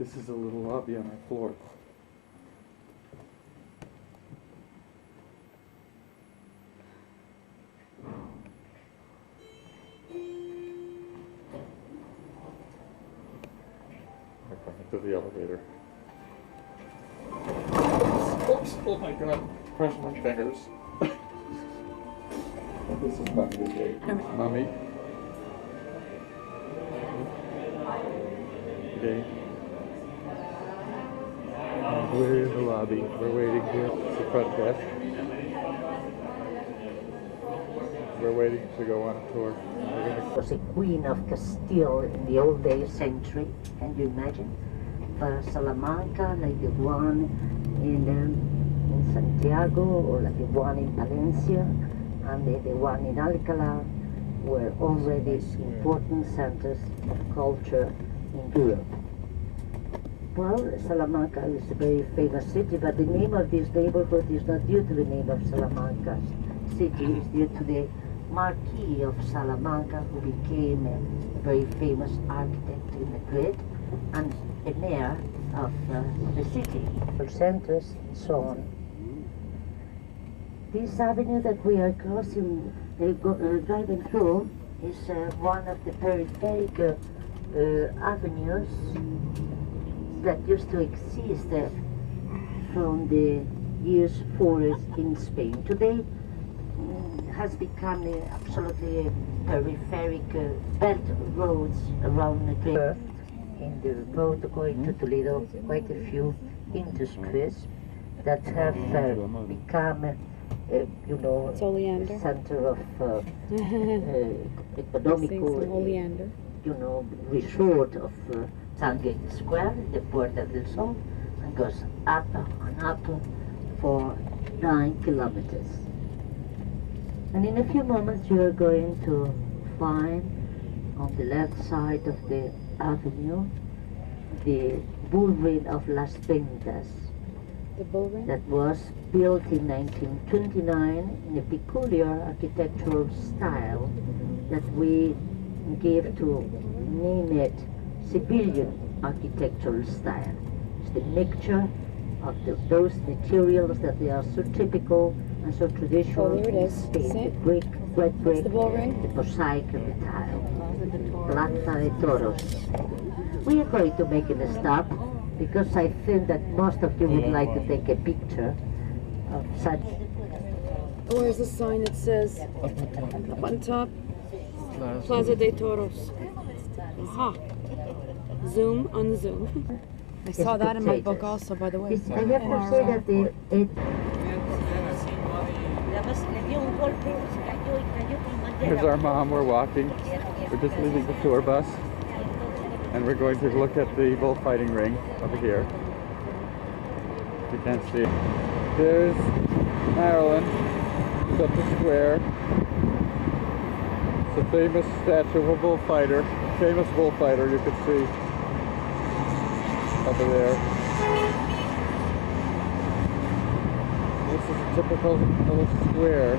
This is a little lobby on our floor. We're going to the elevator. Oops! Oh my god! Crushing my fingers. This is Mummy today. Mummy. Okay. We're in the lobby. We're waiting here. It's the front desk. We're waiting to go on a tour. Was a queen of Castile in the old days century. Can you imagine? For Salamanca, like the one in Santiago, or like the one in Valencia, and the one in Alcalá, were already important centers of culture in Europe. Well, Salamanca is a very famous city, but the name of this neighborhood is not due to the name of Salamanca city, it's due to the Marquis of Salamanca, who became a very famous architect in Madrid and a mayor of the city. Centers and so on. This avenue that we are crossing, driving through, is one of the peripheric avenues that used to exist from the years 40s in Spain. Today has become absolutely peripheric belt roads around Madrid. In the road going to Toledo, quite a few industries that have become, you know, a center of economical, you know, resort of Sandgate Square, the Puerta del Sol, and goes up and up for 9 kilometers. And in a few moments you are going to find on the left side of the avenue the bull ring of Las Ventas. The bull ring? That was built in 1929 in a peculiar architectural style that we gave to name it civilian architectural style. It's the mixture of those materials that they are so typical and so traditional in Spain. The brick, red brick, the bull ring? the mosaic and the tile. Plaza de Toros. We are going to make it a stop because I think that most of you would like to take a picture of such. Oh, there's a sign that says up on top, Plaza de Toros. Aha. Zoom on Zoom. I saw that in my book also, by the way. I have to say that Here's our mom. We're walking. We're just leaving the tour bus. And we're going to look at the bullfighting ring over here. You can't see. There's Maryland. It's up the square. It's a famous statue of a bullfighter. Famous bullfighter you can see over there. This is a typical little square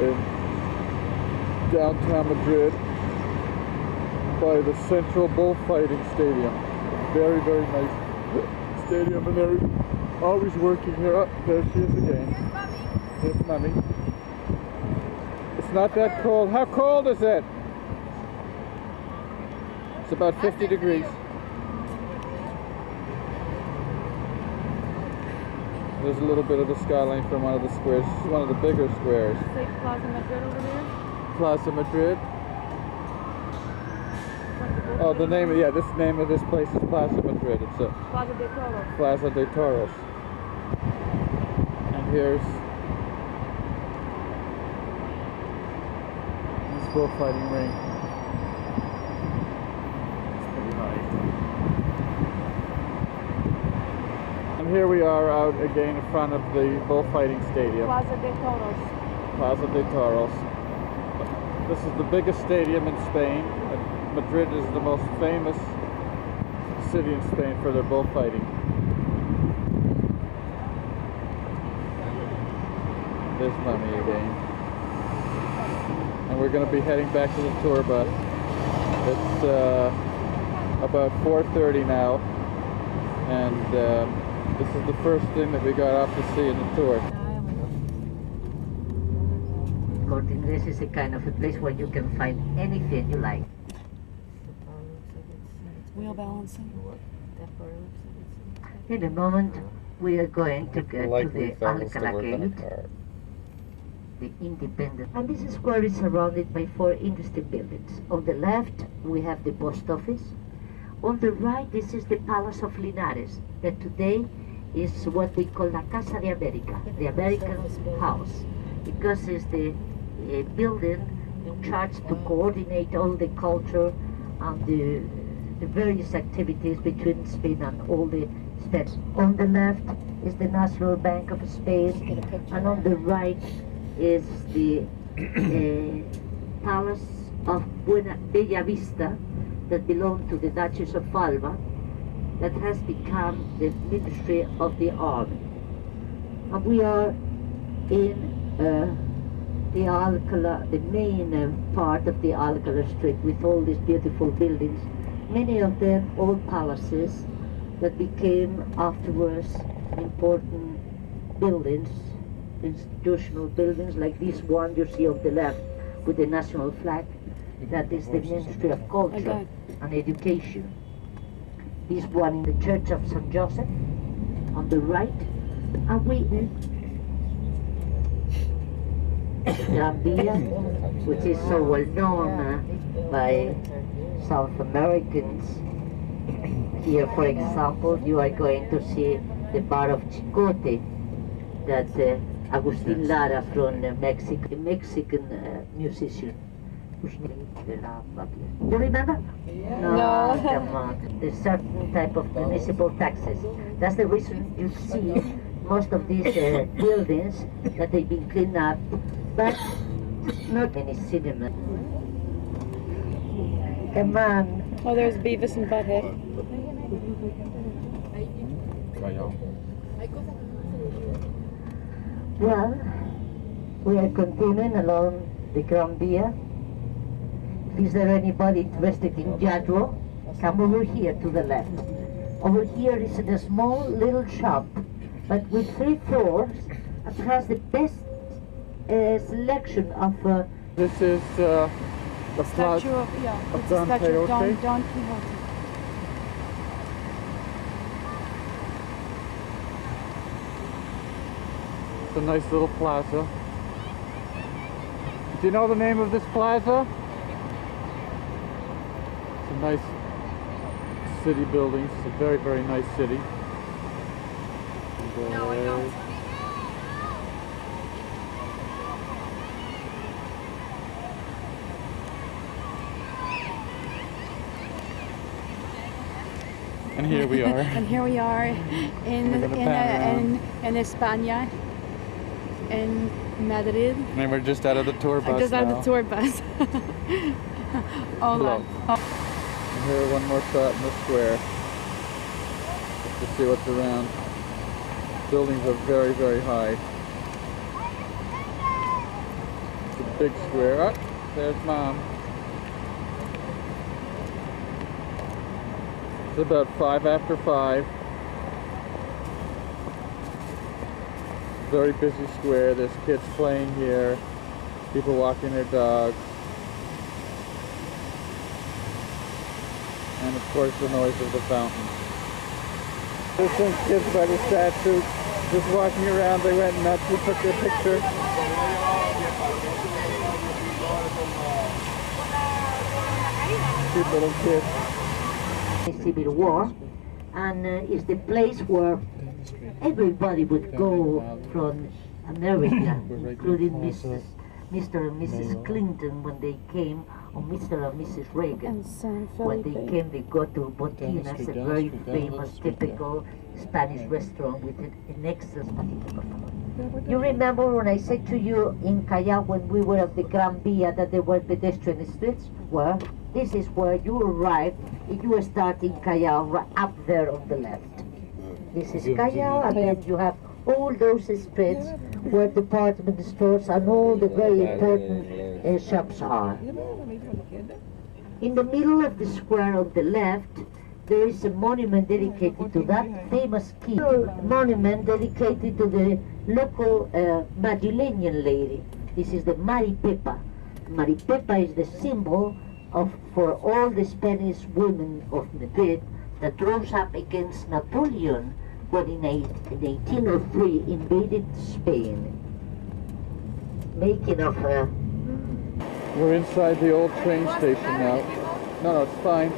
in downtown Madrid by the Central Bullfighting Stadium. Very, very nice stadium, and they're always working here. Oh, there she is again. Here's Mummy. It's not that cold. How cold is it? It's about 50 degrees. There's a little bit of the skyline from one of the squares. This is one of the bigger squares. It's like Plaza Madrid over there? Plaza Madrid. Oh, the name of, this name of this place is Plaza Madrid. It's a Plaza de Toros. Plaza de Toros. And here's this bullfighting ring. It's pretty high. And here we are out again in front of the bullfighting stadium. Plaza de Toros. Plaza de Toros. This is the biggest stadium in Spain. Madrid is the most famous city in Spain for their bullfighting. There's Mummy again. And we're going to be heading back to the tour bus. It's about 4:30 now. And this is the first thing that we got off to see in the tour. Corte Inglés is a kind of a place where you can find anything you like. Wheel balancing. In a moment, we are going to get to the Alcalá Gate, the Independent. And this square is surrounded by 4 interesting buildings. On the left, we have the post office. On the right, this is the Palace of Linares, that today is what we call La Casa de América, the American house, because it's the building in charge to coordinate all the culture and the various activities between Spain and all the states. On the left is the National Bank of Spain, and on the right is the Palace of Bella Vista that belonged to the Duchess of Alba, that has become the Ministry of the Army. And we are in the Alcalá, the main part of the Alcalá Street, with all these beautiful buildings, many of them old palaces that became afterwards important buildings, institutional buildings, like this one you see on the left with the national flag. That is the Ministry of Culture and Education. This one in the Church of St. Joseph on the right, and we Gran Via, which is so well known by South Americans. Here, for example, you are going to see the bar of Chicote that Agustin Lara from Mexico, a Mexican musician. You remember? No, come on. There's certain type of municipal taxes. That's the reason you see most of these buildings that they've been cleaned up, but not many cinemas. Come on. Oh, there's Beavis and Butthead. Well, we are continuing along the Gran Via. Is there anybody interested in Jadro? Come over here to the left. Over here is a small little shop, but with 3 floors. It has the best selection of... This is the Statue of, it's a statue of Don Quixote. It's a nice little plaza. Do you know the name of this plaza? It's a nice city building. It's a very, very nice city. And, No, I don't. and here we are. And here we are in España, in Madrid. And we're just out of the tour bus Just out now. of the tour bus. Hola. And here, one more shot in the square. Just to see what's around. Buildings are very, very high. It's a big square. Oh, there's Mom. It's about 5 after 5. Very busy square. There's kids playing here, people walking their dogs, and of course the noise of the fountain. There's some kids by the statue just walking around. They went nuts. We took their picture. Cute little kids. Civil War, and it's the place where everybody would go from America, including Mr. and Mrs. Clinton when they came, or Mr. and Mrs. Reagan. When they came, they go to Botinas, a very famous, typical Spanish restaurant with an excellent patito. You remember when I said to you in Callao when we were at the Gran Via that there were pedestrian streets? Well, this is where you arrive if you start in Callao, right up there on the left. This is Callao, and then you have all those streets where department stores and all the very important shops are. In the middle of the square on the left, there is a monument dedicated to that famous king. A monument dedicated to the local Madrileñan lady. This is the Maripepa. Maripepa is the symbol for all the Spanish women of Madrid that rose up against Napoleon when in 1803 invaded Spain, making of her. We're inside the old train station now. No, it's fine.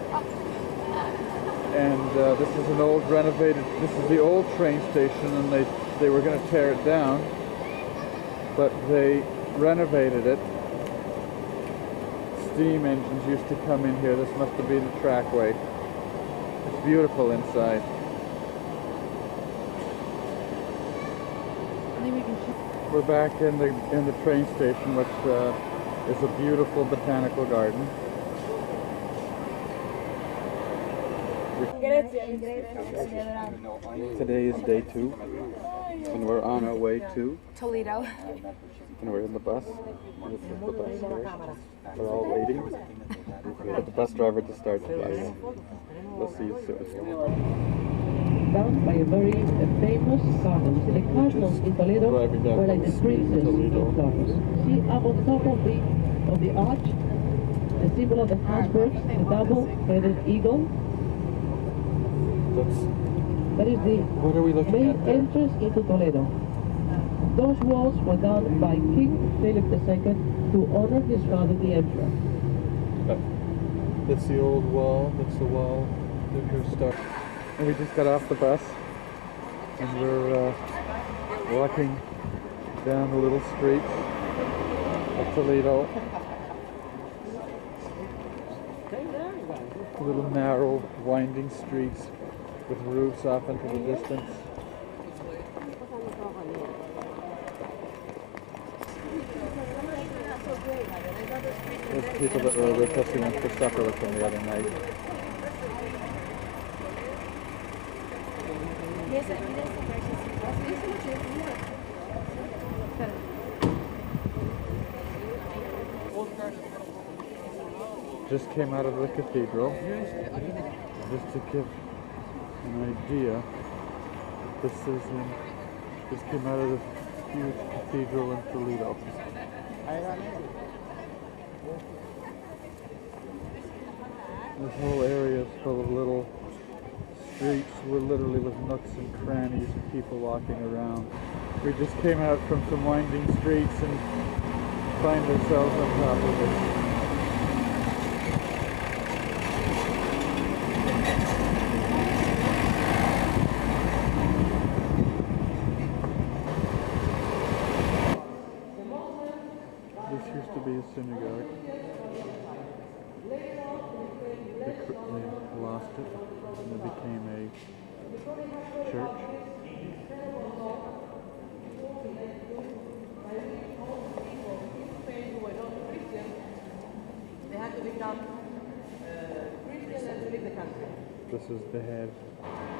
And this is an old renovated, this is the old train station, and they were going to tear it down, but they renovated it. Steam engines used to come in here. This must have been the trackway. It's beautiful inside. We're back in the train station, which is a beautiful botanical garden. Today is day 2, and we're on our way to Toledo. And we're in the bus. This is the bus here. We're all waiting for the bus driver to start the bus. We'll see you soon. Found by a very famous cardinal. The cardinals in Toledo were like the princes in Florence. See up on top of the arch, the symbol of the Habsburgs, the double-headed eagle. That is the main entrance into Toledo. Those walls were done by King Philip II to honor his father, the emperor. That's the old wall. That's the wall that here starts. And we just got off the bus, and we're walking down the little streets of Toledo. Little narrow, winding streets with roofs off into the distance. There's people that were requesting us for supper with them the other night. Just came out of the cathedral. Just to give an idea, this came out of the huge cathedral in Toledo. This whole area is full of little streets, literally with nooks and crannies and people walking around. We just came out from some winding streets and find ourselves on top of it. This used to be a synagogue. They lost it and it became a church. They had to become Christians to leave the country. This is the head.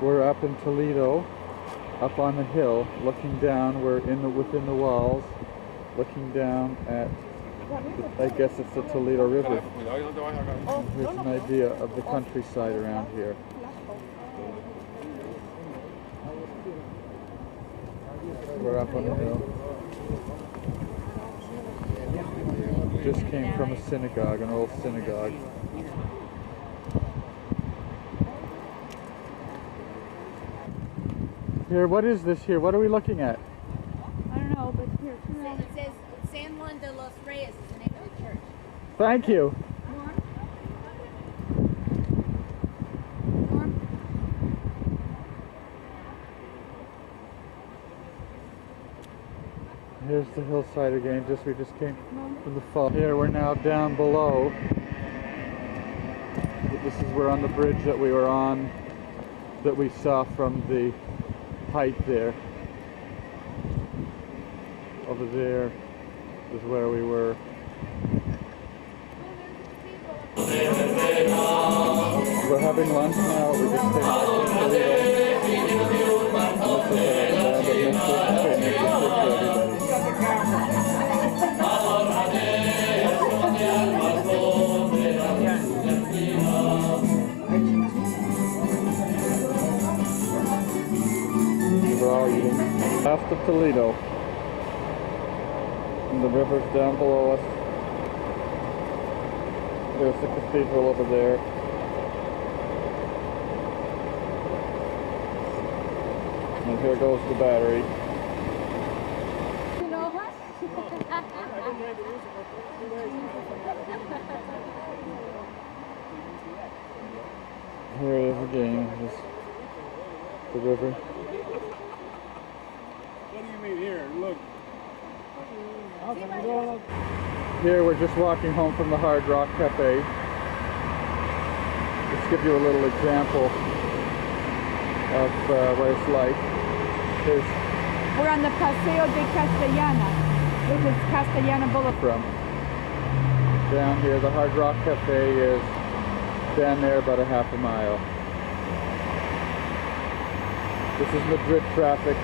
We're up in Toledo, up on the hill, looking down. We're within the walls, looking down at, I guess it's the Toledo River. Here's an idea of the countryside around here. We're up on the hill. Just came from a synagogue, an old synagogue. Here, what is this here? What are we looking at? I don't know, but here. It says San Juan de los Reyes is the name of the church. Thank you. Here's the hillside again, we just came from the fall. Here we're now down below. This is we're on the bridge that we were on, that we saw from the height there. Over there is where we were. We're having lunch now. We just came from west of Toledo. And the river's down below us. There's the cathedral over there. And here goes the battery. Here it is again, just the river. What do you mean here? Look. Here we're just walking home from the Hard Rock Cafe. Just give you a little example of what it's like. We're on the Paseo de Castellana, which is Castellana Boulevard. From down here, the Hard Rock Cafe is down there about a half a mile. This is Madrid traffic.